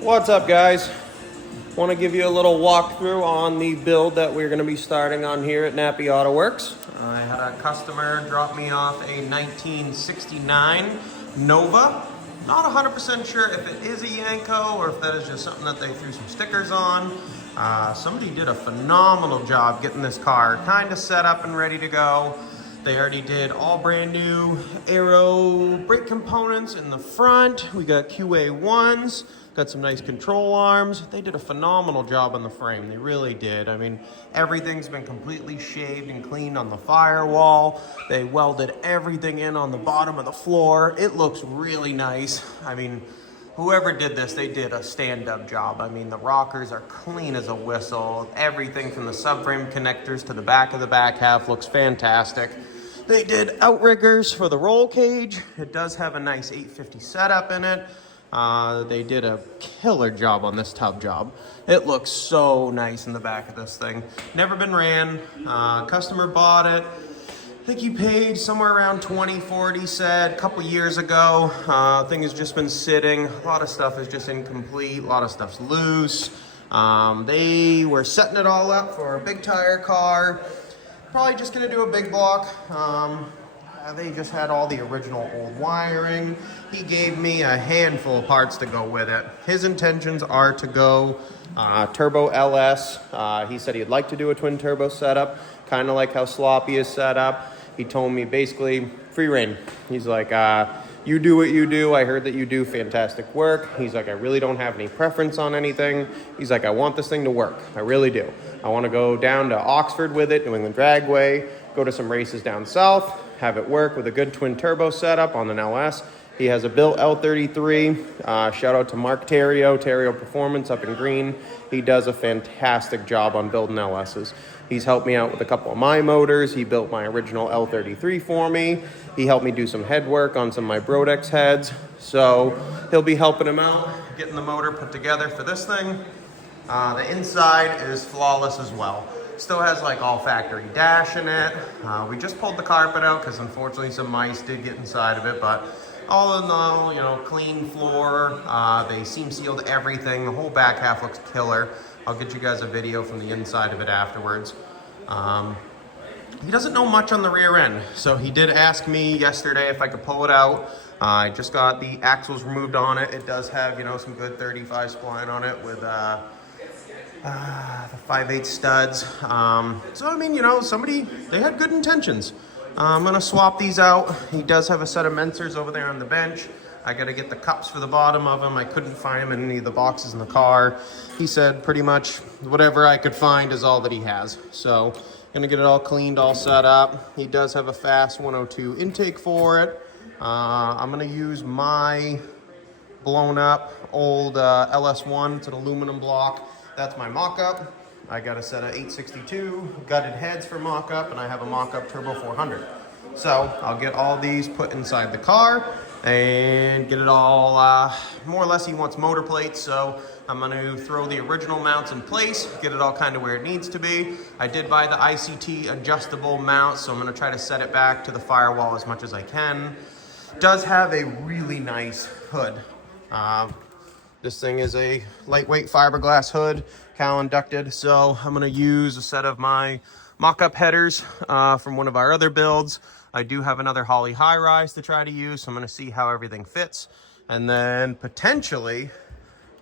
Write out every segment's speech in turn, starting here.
What's up, guys? Want to give you a little walkthrough on the build that we're going to be starting on here at Nappy Auto Works. I had a customer drop me off a 1969 Nova. Not 100% sure if it is a Yenko or if that is just something that they threw some stickers on. Somebody did a phenomenal job getting this car kind of set up and ready to go. They already did all brand new aero brake components in the front. We got QA1s, got some nice control arms. They did a phenomenal job on the frame. They really did. I mean, everything's been completely shaved and cleaned on the firewall. They welded everything in on the bottom of the floor. It looks really nice. I mean, whoever did this, they did a stand-up job. I mean, the rockers are clean as a whistle. Everything from the subframe connectors to the back of the back half looks fantastic. They did outriggers for the roll cage. It does have a nice 850 setup in it. They did a killer job on this tub job. It looks so nice in the back of this thing. Never been ran. Customer bought it. I think he paid somewhere around $20, said, a couple years ago. Thing has just been sitting. A lot of stuff is just incomplete. A lot of stuff's loose. They were setting it all up for a big tire car. Probably just gonna do a big block. They just had all the original old wiring. He gave me a handful of parts to go with it. His intentions are to go turbo LS. He said he'd like to do a twin turbo setup, kind of like how Sloppy is set up. He told me basically free reign. He's like, you do what you do. I heard that you do fantastic work. He's like, I really don't have any preference on anything. He's like, I want this thing to work. I really do. I want to go down to Oxford with it, New England Dragway, go to some races down south, have it work with a good twin turbo setup on an LS. He has a built L33. Shout out to Mark Terrio Performance up in Green. He does a fantastic job on building LSs. He's helped me out with a couple of my motors. He built my original L33 for me. He helped me do some head work on some of my Brodex heads. So he'll be helping him out, getting the motor put together for this thing. The inside is flawless as well. Still has like all factory dash in it. We just pulled the carpet out because unfortunately some mice did get inside of it, but all in all, you know, clean floor. They seam sealed everything. The whole back half looks killer. I'll get you guys a video from the inside of it afterwards. He doesn't know much on the rear end, so he did ask me yesterday if I could pull it out. I just got the axles removed on it. It does have, you know, some good 35 spline on it with the 5/8 studs. So I mean, you know, they had good intentions. I'm gonna swap these out. He does have a set of Mensers over there on the bench. I gotta get the cups for the bottom of them. I couldn't find them in any of the boxes in the car. He said pretty much whatever I could find is all that he has. So gonna get it all cleaned, all set up. He does have a fast 102 intake for it. I'm gonna use my blown up old LS1. It's an aluminum block. That's my mock-up. I got a set of 862 gutted heads for mock-up, and I have a mock-up Turbo 400. So I'll get all these put inside the car and get it all, more or less he wants motor plates, so I'm gonna throw the original mounts in place, get it all kind of where it needs to be. I did buy the ICT adjustable mount, so I'm gonna try to set it back to the firewall as much as I can. Does have a really nice hood. This thing is a lightweight fiberglass hood, cal inducted, so I'm gonna use a set of my mock-up headers from one of our other builds. I do have another Holley high-rise to try to use, so I'm gonna see how everything fits. And then potentially,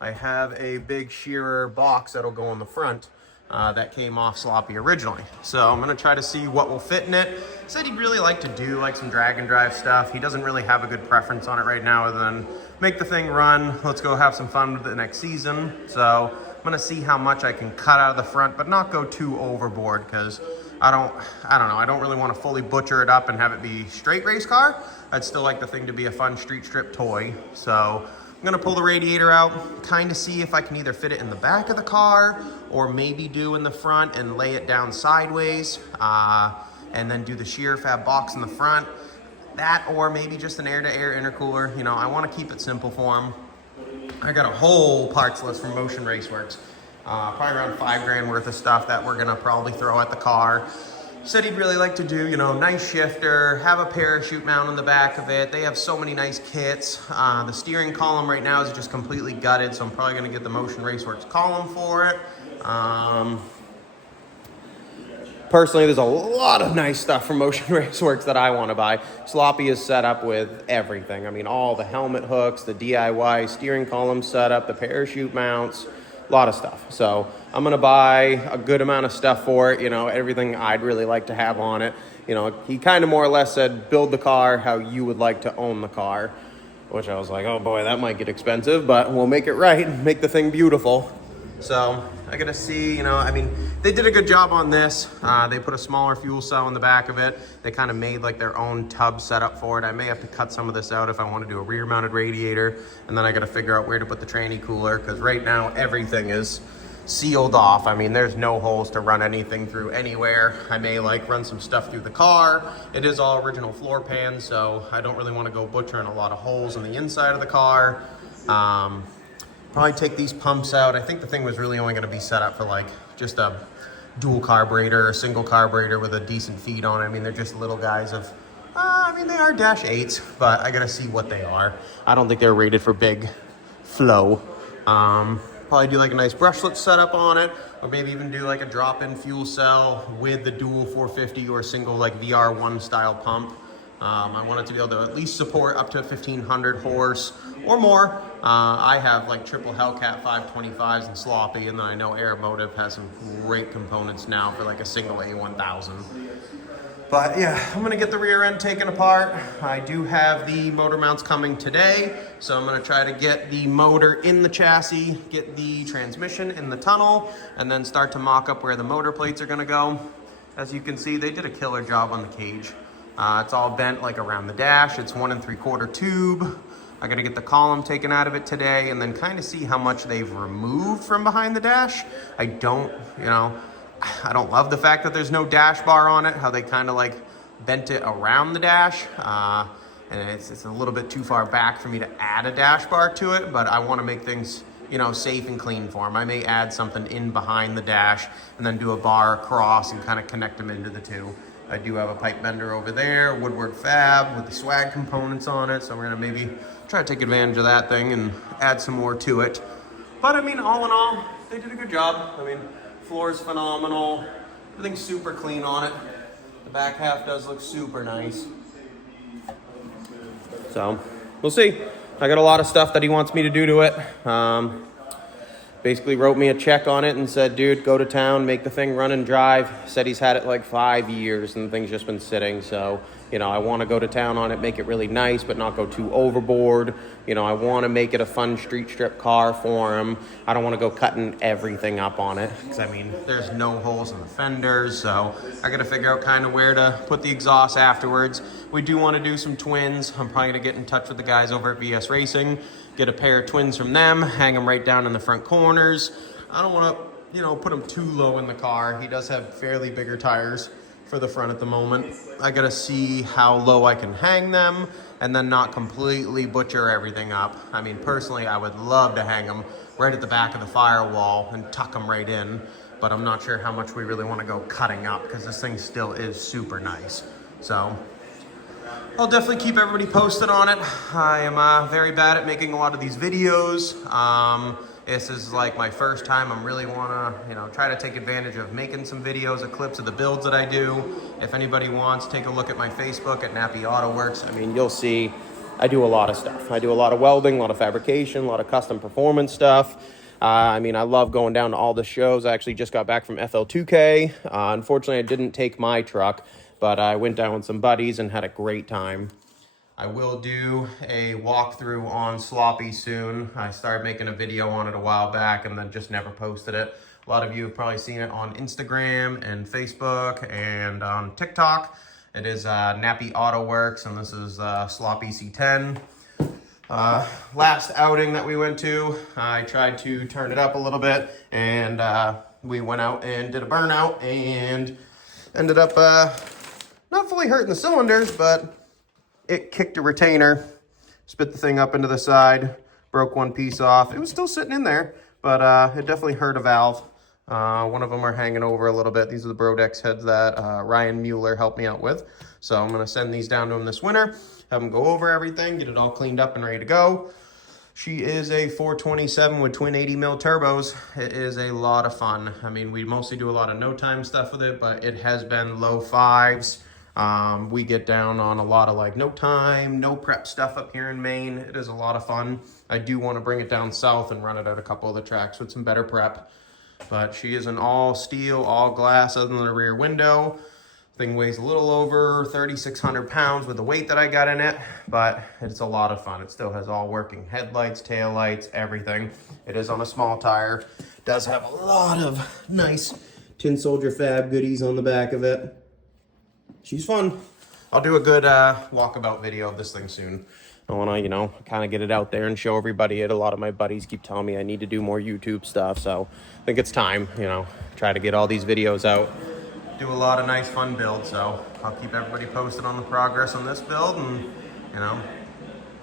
I have a big shearer box that'll go on the front that came off Sloppy originally. So I'm gonna try to see what will fit in it. Said he'd really like to do like some drag and drive stuff. He doesn't really have a good preference on it right now other than make the thing run. Let's go have some fun with it next season. So I'm gonna see how much I can cut out of the front, but not go too overboard because I don't know. I don't really want to fully butcher it up and have it be straight race car. I'd still like the thing to be a fun street strip toy. So I'm gonna pull the radiator out, kind of see if I can either fit it in the back of the car or maybe do in the front and lay it down sideways and then do the shear fab box in the front. That or maybe just an air-to-air intercooler. You know, I want to keep it simple for him. I got a whole parts list from Motion Raceworks. Probably around $5 grand worth of stuff that we're gonna probably throw at the car. Said he'd really like to do, you know, nice shifter, have a parachute mount on the back of it. They have so many nice kits. The steering column right now is just completely gutted, so I'm probably gonna get the Motion Raceworks column for it. Personally, there's a lot of nice stuff from Motion Raceworks that I want to buy. Sloppy is set up with everything. I mean, all the helmet hooks, the DIY steering column setup, the parachute mounts, a lot of stuff. So I'm going to buy a good amount of stuff for it, you know, everything I'd really like to have on it. You know, he kind of more or less said, build the car how you would like to own the car, which I was like, oh boy, that might get expensive, but we'll make it right and make the thing beautiful. So I gotta see, you know, I mean, they did a good job on this. They put a smaller fuel cell in the back of it. They kind of made like their own tub setup for it. I may have to cut some of this out if I want to do a rear mounted radiator. And then I gotta figure out where to put the tranny cooler, because right now everything is sealed off. I mean, there's no holes to run anything through anywhere. I may like run some stuff through the car. It is all original floor pan, so I don't really want to go butchering a lot of holes in the inside of the car. Probably take these pumps out. I think the thing was really only going to be set up for like just a dual carburetor or single carburetor with a decent feed on it. I mean, they're just little guys of, I mean, they are Dash 8s, but I got to see what they are. I don't think they're rated for big flow. Probably do like a nice brushless setup on it, or maybe even do like a drop-in fuel cell with the dual 450 or single like VR1 style pump. I want it to be able to at least support up to 1500 horse or more. I have like triple Hellcat 525s and Sloppy, and then I know Aeromotive has some great components now for like a single A1000. But yeah, I'm gonna get the rear end taken apart. I do have the motor mounts coming today, so I'm gonna try to get the motor in the chassis, get the transmission in the tunnel, and then start to mock up where the motor plates are gonna go. As you can see, they did a killer job on the cage. It's all bent like around the dash. It's 1 3/4 tube. I gotta get the column taken out of it today and then kind of see how much they've removed from behind the dash. I don't love the fact that there's no dash bar on it, how they kind of like bent it around the dash. And it's a little bit too far back for me to add a dash bar to it, but I wanna make things, you know, safe and clean for them. I may add something in behind the dash and then do a bar across and kind of connect them into the two. I do have a pipe bender over there, woodwork fab with the swag components on it, so we're gonna maybe try to take advantage of that thing and add some more to it. But I mean, all in all, they did a good job. I mean, floor is phenomenal. Everything's super clean on it. The back half does look super nice. So, we'll see. I got a lot of stuff that he wants me to do to it. Basically wrote me a check on it and said, dude, go to town, make the thing run and drive. Said he's had it like 5 years and the thing's just been sitting. So, you know, I want to go to town on it, make it really nice, but not go too overboard. You know, I want to make it a fun street strip car for him. I don't want to go cutting everything up on it. Because, I mean, there's no holes in the fenders. So I got to figure out kind of where to put the exhaust afterwards. We do want to do some twins. I'm probably going to get in touch with the guys over at VS Racing. Get a pair of twins from them, hang them right down in the front corners. I don't want to, you know, put him too low in the car. He does have fairly bigger tires for the front at the moment. I gotta see how low I can hang them and then not completely butcher everything up. I mean, personally, I would love to hang them right at the back of the firewall and tuck them right in, but I'm not sure how much we really want to go cutting up because this thing still is super nice. So I'll definitely keep everybody posted on it. I am very bad at making a lot of these videos. This is like my first time. I'm really wanna, you know, try to take advantage of making some videos, clips of the builds that I do. If anybody wants, take a look at my Facebook at Nappy Auto Works. I mean, you'll see I do a lot of stuff. I do a lot of welding, a lot of fabrication, a lot of custom performance stuff. I mean, I love going down to all the shows. I actually just got back from FL2K. Unfortunately, I didn't take my truck, but I went down with some buddies and had a great time. I will do a walkthrough on Sloppy soon. I started making a video on it a while back and then just never posted it. A lot of you have probably seen it on Instagram and Facebook and on TikTok. It is Nappy Auto Works, and this is Sloppy C10. Last outing that we went to, I tried to turn it up a little bit, and we went out and did a burnout and ended up not fully hurting the cylinders, but it kicked a retainer, spit the thing up into the side, broke one piece off. It was still sitting in there, but it definitely hurt a valve. One of them are hanging over a little bit. These are the Brodex heads that Ryan Mueller helped me out with. So I'm gonna send these down to him this winter, have him go over everything, get it all cleaned up and ready to go. She is a 427 with twin 80 mil turbos. It is a lot of fun. I mean, we mostly do a lot of no time stuff with it, but it has been low fives. We get down on a lot of like no time, no prep stuff up here in Maine. It is a lot of fun. I do want to bring it down south and run it at a couple of the tracks with some better prep. But she is an all steel, all glass other than the rear window. Thing weighs a little over 3,600 pounds with the weight that I got in it, but it's a lot of fun. It still has all working headlights, taillights, everything. It is on a small tire. Does have a lot of nice Tin Soldier Fab goodies on the back of it. She's fun. I'll do a good walkabout video of this thing soon. I want to, you know, kind of get it out there and show everybody it. A lot of my buddies keep telling me I need to do more YouTube stuff, so I think it's time, you know, try to get all these videos out. Do a lot of nice fun builds, so I'll keep everybody posted on the progress on this build, and you know,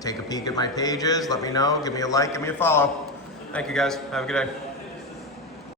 take a peek at my pages, let me know, give me a like, give me a follow. Thank you guys, have a good day.